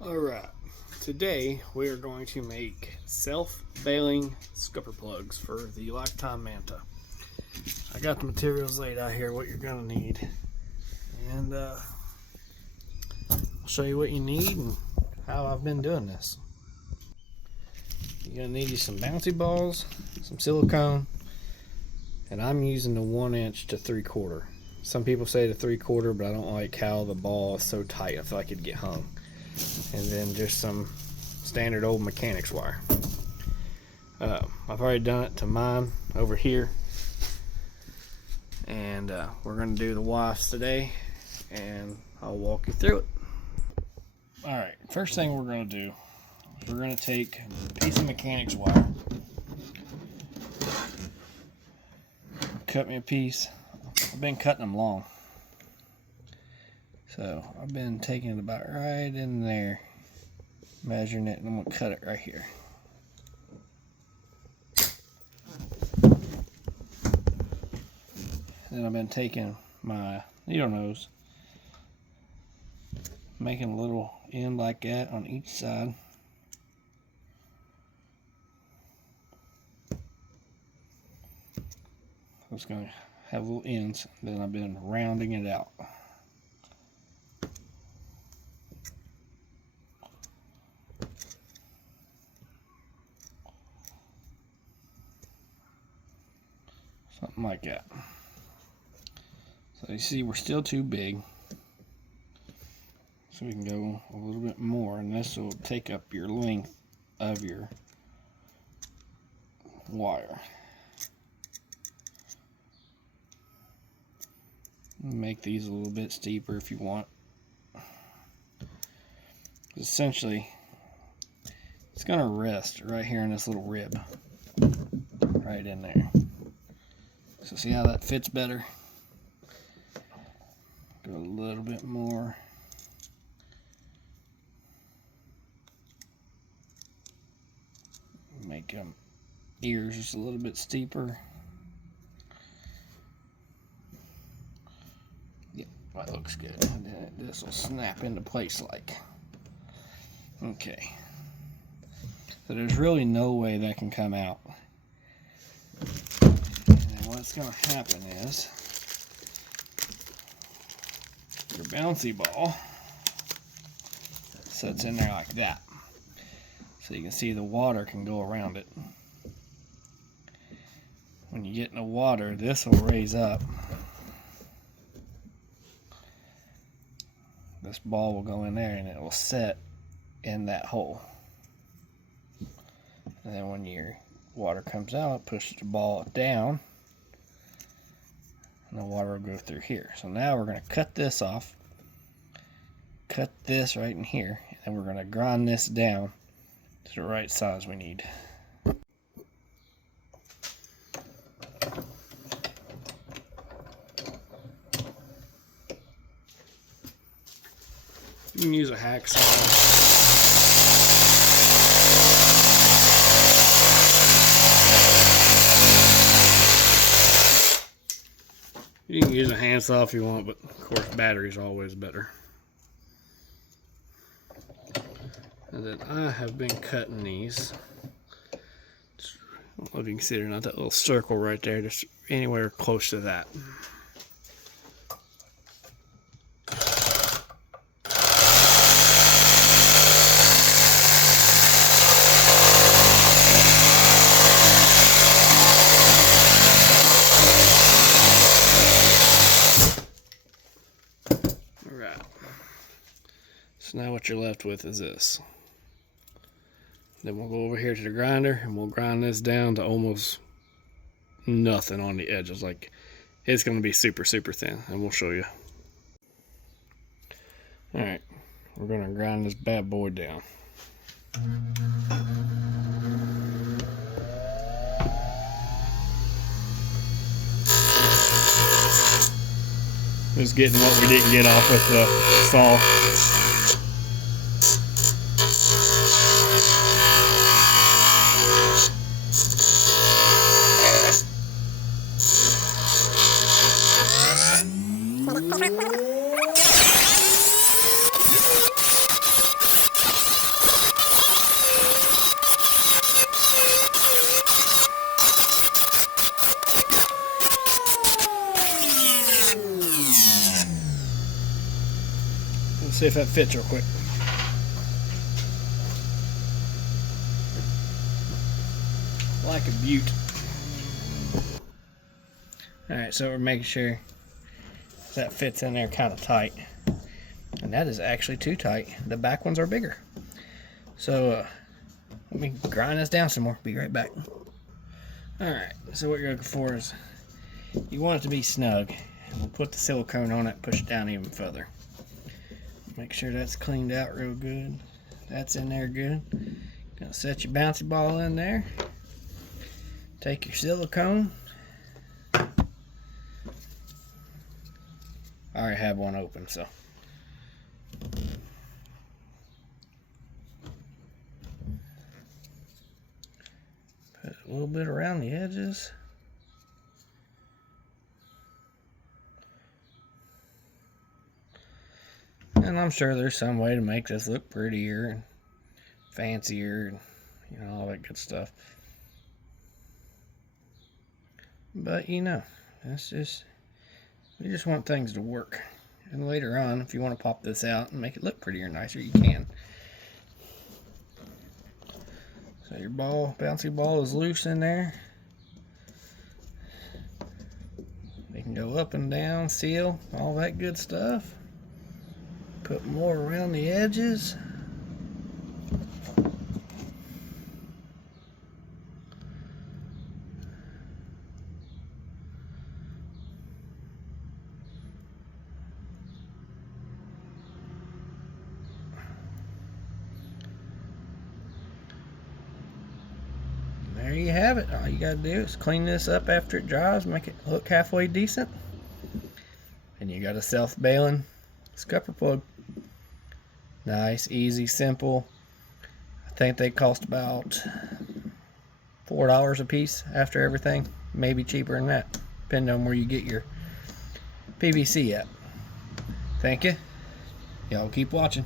Alright, today we are going to make self-bailing scupper plugs for the Lifetime Manta. I got the materials laid out here, what you're going to need, and I'll show you what you need and how I've been doing this. You're going to need some bouncy balls, some silicone, and I'm using the 1" to 3/4. Some people say the 3/4, but I don't like how the ball is so tight. I feel like it'd get hung. And then just some standard old mechanics wire. I've already done it to mine over here, and we're going to do the wife's today, and I'll walk you through it. Alright, first thing we're going to do is we're going to take a piece of mechanics wire, cut me a piece. I've been cutting them long, so I've been taking it about right in there, measuring it, and I'm going to cut it right here. Then I've been taking my needle nose, making a little end like that on each side. So it's going to have little ends. Then I've been rounding it out. Something like that. So you see we're still too big. So we can go a little bit more, and this will take up your length of your wire. Make these a little bit steeper if you want. Essentially, it's going to rest right here in this little rib, right in there. So see how that fits better? Go a little bit more. Make them ears just a little bit steeper. That looks good. And then this will snap into place like. Okay. So there's really no way that can come out. And what's going to happen is your bouncy ball sits in there like that. So you can see the water can go around it. When you get in the water, this will raise up. This ball will go in there and it will set in that hole. And then when your water comes out, it pushes the ball down, and the water will go through here. So now we're going to cut this off, cut this right in here, and we're going to grind this down to the right size we need. You can use a hacksaw. You can use a handsaw if you want, but of course battery's always better. And then I have been cutting these. I don't know if you can see it or not, that little circle right there, just anywhere close to that. Alright, so now what you're left with is this. Then we'll go over here to the grinder and we'll grind this down to almost nothing on the edges. Like, it's going to be super thin, and we'll show you. Alright, we're going to grind this bad boy down. Just getting what we didn't get off with the saw. See if that fits real quick. Like a beaut. Alright, so we're making sure that fits in there kind of tight. And that is actually too tight. The back ones are bigger. So let me grind this down some more. Be right back. Alright, so what you're looking for is you want it to be snug. And we'll put the silicone on it, push it down even further. Make sure that's cleaned out real good. That's in there good. Gonna set your bouncy ball in there. Take your silicone. I already have one open, so. Put a little bit around the edges. And I'm sure there's some way to make this look prettier and fancier and, you know, all that good stuff. But, you know, that's just, we just want things to work. And later on, if you want to pop this out and make it look prettier and nicer, you can. So your ball, bouncy ball is loose in there. You can go up and down, seal, all that good stuff. Put more around the edges. There you have it. All you gotta do is clean this up after it dries, make it look halfway decent. And you got a self-bailing scupper plug. Nice, easy, simple. I think they cost about $4 a piece after everything. Maybe cheaper than that, depending on where you get your PVC at. Thank you. Y'all keep watching.